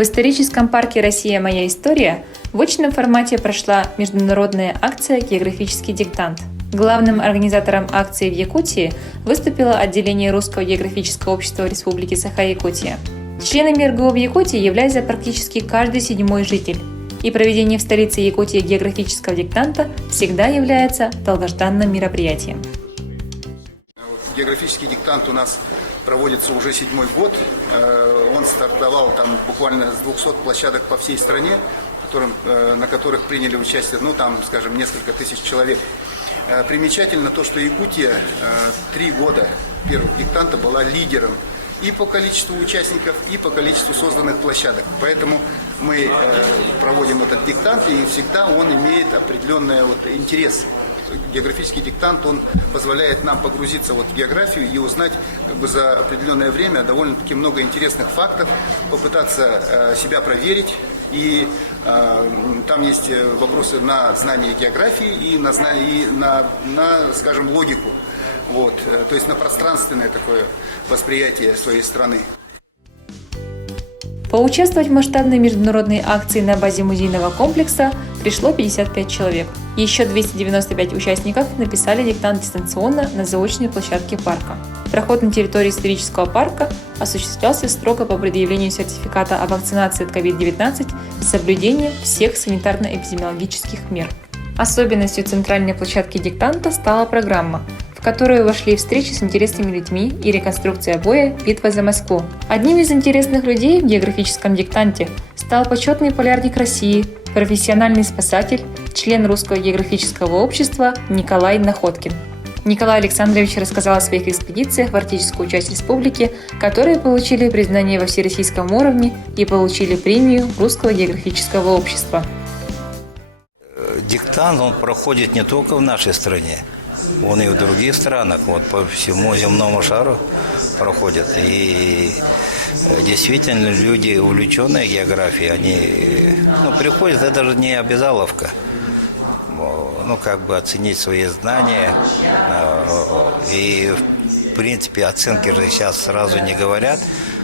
В историческом парке «Россия. Моя история» в очном формате прошла международная акция «Географический диктант». Главным организатором акции в Якутии выступило отделение Русского географического общества Республики Саха-Якутия. Членами РГО в Якутии является практически каждый седьмой житель, и проведение в столице Якутии географического диктанта всегда является долгожданным мероприятием. Географический диктант у нас проводится уже 7-й год. Он стартовал там буквально с 200 площадок по всей стране, на которых приняли участие, скажем, несколько тысяч человек. Примечательно то, что Якутия 3 года первых диктанта была лидером и по количеству участников, и по количеству созданных площадок. Поэтому мы проводим этот диктант, и всегда он имеет определенный интерес. Географический диктант, он позволяет нам погрузиться в географию и узнать за определенное время довольно-таки много интересных фактов, попытаться себя проверить. И там есть вопросы на знание географии и на скажем, логику. То есть на пространственное такое восприятие своей страны. Поучаствовать в масштабной международной акции на базе музейного комплекса пришло 55 человек. Еще 295 участников написали диктант дистанционно на заочной площадке парка. Проход на территории исторического парка осуществлялся строго по предъявлению сертификата о вакцинации от COVID-19 с соблюдением всех санитарно-эпидемиологических мер. Особенностью центральной площадки диктанта стала программа, в которую вошли встречи с интересными людьми и реконструкция боя «Битва за Москву». Одним из интересных людей в географическом диктанте стал почетный полярник России, профессиональный спасатель, член Русского географического общества Николай Находкин. Николай Александрович рассказал о своих экспедициях в арктическую часть республики, которые получили признание во всероссийском уровне и получили премию Русского географического общества. Диктант он проходит не только в нашей стране, он и в других странах, по всему земному шару проходит. И действительно люди, увлеченные географией, они приходят, это даже не обязаловка. Оценить свои знания. И, в принципе, оценки же сейчас сразу не говорят.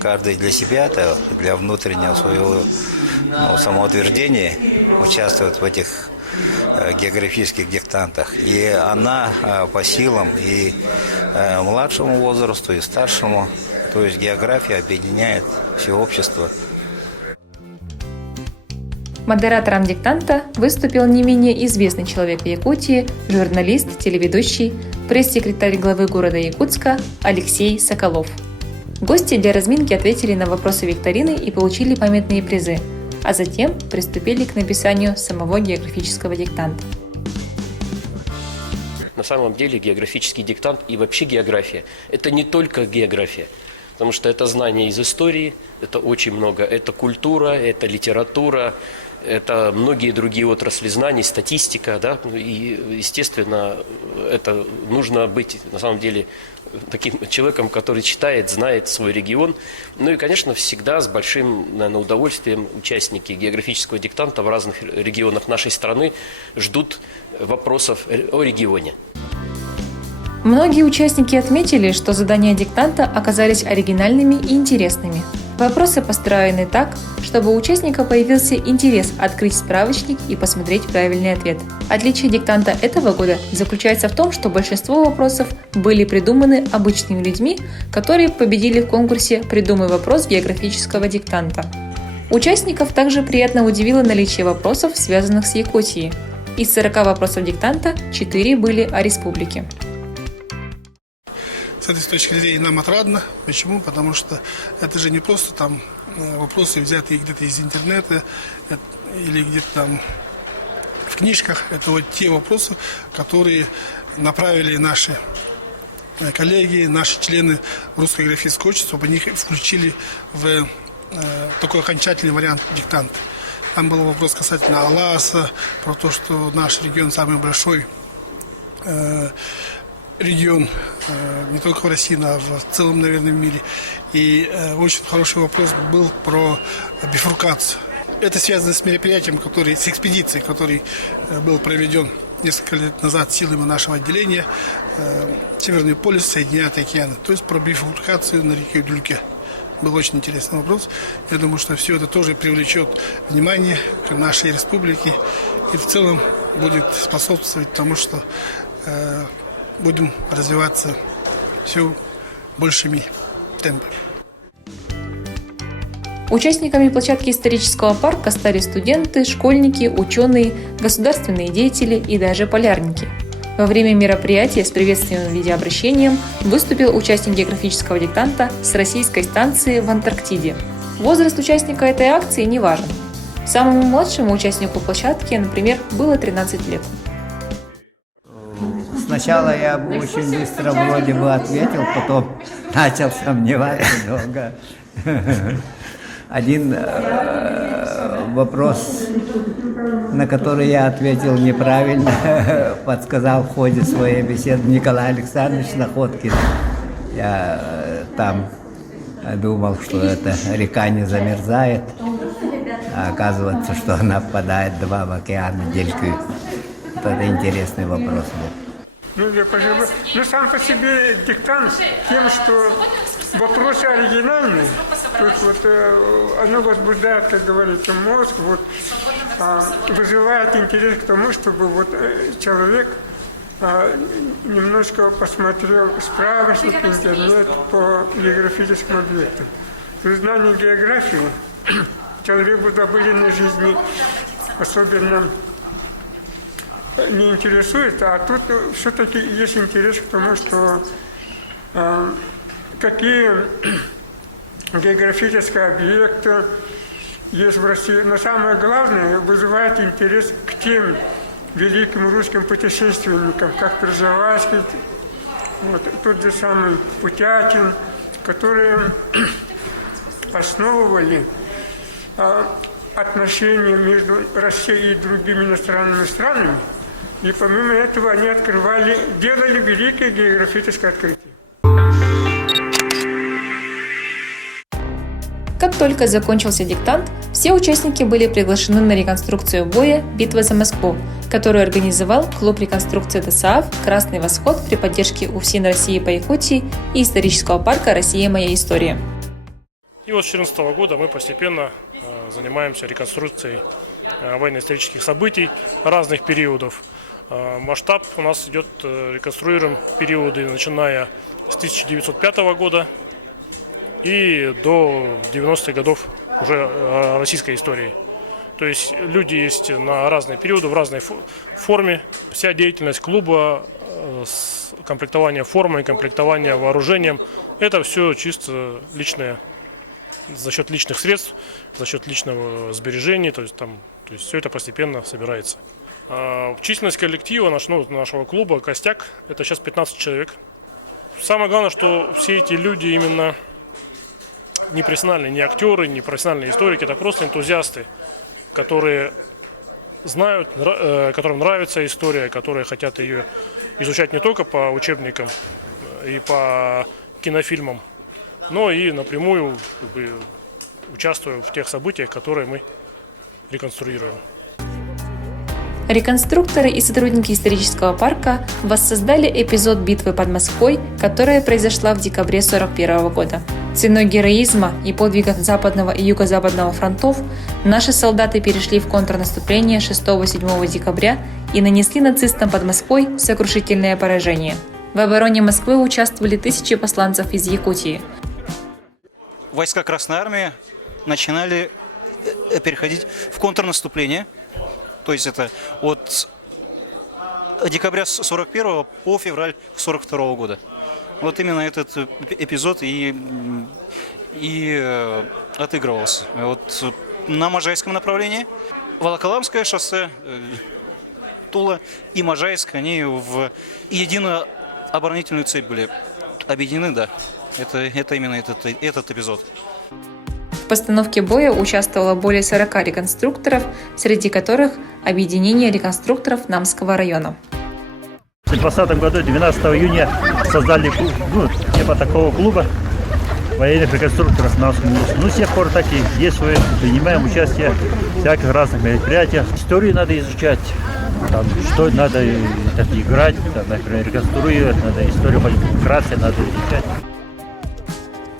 Каждый для себя, это для внутреннего своего самоутверждения участвует в этих географических диктантах. И она по силам и младшему возрасту, и старшему. То есть география объединяет все общество. Модератором диктанта выступил не менее известный человек в Якутии, журналист, телеведущий, пресс-секретарь главы города Якутска Алексей Соколов. Гости для разминки ответили на вопросы викторины и получили памятные призы, а затем приступили к написанию самого географического диктанта. На самом деле географический диктант и вообще география – это не только география, потому что это знание из истории, это очень много, это культура, это литература, это многие другие отрасли знаний, статистика, да, и, естественно, это нужно быть, на самом деле, таким человеком, который читает, знает свой регион. Ну и, конечно, всегда с большим, наверное, удовольствием участники географического диктанта в разных регионах нашей страны ждут вопросов о регионе. Многие участники отметили, что задания диктанта оказались оригинальными и интересными. Вопросы построены так, чтобы у участника появился интерес открыть справочник и посмотреть правильный ответ. Отличие диктанта этого года заключается в том, что большинство вопросов были придуманы обычными людьми, которые победили в конкурсе «Придумай вопрос географического диктанта». Участников также приятно удивило наличие вопросов, связанных с Якутией. Из 40 вопросов диктанта 4 были о республике. С этой точки зрения нам отрадно. Почему? Потому что это же не просто там вопросы, взятые где-то из интернета или где-то там в книжках. Это те вопросы, которые направили наши коллеги, наши члены Русского географического общества, чтобы они включили в такой окончательный вариант диктанта. Там был вопрос касательно Аласа, про то, что наш регион самый большой регион не только в России, но в целом, наверное, в мире. И очень хороший вопрос был про бифуркацию. Это связано с мероприятием, с экспедицией, который был проведен несколько лет назад силами нашего отделения. Северный полюс соединяет океаны. То есть про бифуркацию на реке Дюльке. был очень интересный вопрос. Я думаю, что все это тоже привлечет внимание к нашей республике и в целом будет способствовать тому, что будем развиваться все большими темпами. Участниками площадки исторического парка стали студенты, школьники, ученые, государственные деятели и даже полярники. Во время мероприятия с приветственным видеообращением выступил участник географического диктанта с российской станции в Антарктиде. Возраст участника этой акции не важен. Самому младшему участнику площадки, например, было 13 лет. Сначала я очень быстро вроде бы ответил, потом начал сомневаться долго. Один вопрос, на который я ответил неправильно, подсказал в ходе своей беседы Николай Александрович Находкин. Я там думал, что эта река не замерзает, а оказывается, что она впадает в два океана Дельфы. Это интересный вопрос был. Ну, сам по себе диктант тем, что вопросы оригинальные, тут вот оно возбуждает, как говорится, мозг, вот, вызывает интерес к тому, чтобы вот человек немножко посмотрел справочник, интернет по географическим объектам. При знании географии человек в обыденной жизни особенно не интересует, а тут все-таки есть интерес к тому, что какие географические объекты есть в России. Но самое главное, вызывает интерес к тем великим русским путешественникам, как Пржевальский, вот, тот же самый Путятин, которые основывали отношения между Россией и другими иностранными странами. И помимо этого они делали великое географическое открытие. Как только закончился диктант, все участники были приглашены на реконструкцию боя «Битва за Москву», которую организовал клуб реконструкции ДСААФ «Красный восход» при поддержке УФСИН России по Якутии и исторического парка «Россия. Моя история». И вот с 2014 года мы постепенно занимаемся реконструкцией военно-исторических событий разных периодов. Масштаб у нас идет, реконструируем периоды, начиная с 1905 года и до 90-х годов уже российской истории. То есть люди есть на разные периоды, в разной форме. Вся деятельность клуба, комплектование формой, комплектование вооружением, это все чисто личное, за счет личных средств, за счет личного сбережения, то есть все это постепенно собирается. Численность коллектива нашего клуба, костяк, это сейчас 15 человек. Самое главное, что все эти люди именно не профессиональные, не актеры, не профессиональные историки, это просто энтузиасты, которые знают, которым нравится история, которые хотят ее изучать не только по учебникам и по кинофильмам, но и напрямую участвуя в тех событиях, которые мы реконструируем. Реконструкторы и сотрудники исторического парка воссоздали эпизод битвы под Москвой, которая произошла в декабре 1941 года. Ценой героизма и подвигов Западного и Юго-Западного фронтов наши солдаты перешли в контрнаступление 6-7 декабря и нанесли нацистам под Москвой сокрушительное поражение. В обороне Москвы участвовали тысячи посланцев из Якутии. Войска Красной Армии начинали переходить в контрнаступление. То есть это от декабря 1941 по февраль 1942 года. Вот именно этот эпизод и отыгрывался. Вот на Можайском направлении Волоколамское шоссе, Тула и Можайск, они в единую оборонительную цепь были объединены, да. Это именно этот эпизод. В постановке боя участвовало более 40 реконструкторов, среди которых объединение реконструкторов Намского района. В 2020 году, 12 июня, создали типа такого клуба военных реконструкторов в Намском районе. Ну, с тех пор так и действуем, принимаем участие в всяких разных мероприятиях. Историю надо изучать, что надо играть, например, реконструировать, надо историю вкратце надо изучать.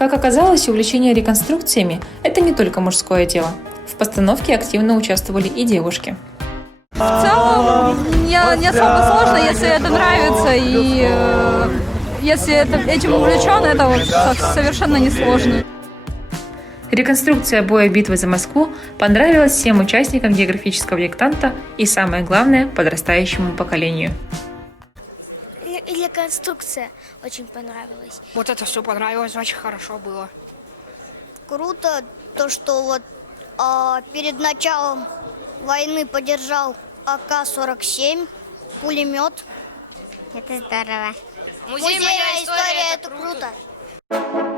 Как оказалось, увлечение реконструкциями – это не только мужское дело. В постановке активно участвовали и девушки. В целом, не особо сложно, если это нравится и если этим увлечен, это вот совершенно несложно. Реконструкция боя битвы за Москву понравилась всем участникам географического диктанта и, самое главное, подрастающему поколению. Реконструкция очень понравилась. Вот это все понравилось, очень хорошо было. Круто то, что вот перед началом войны поддержал АК-47, пулемет. Это здорово. Музей «Моя история» — это круто.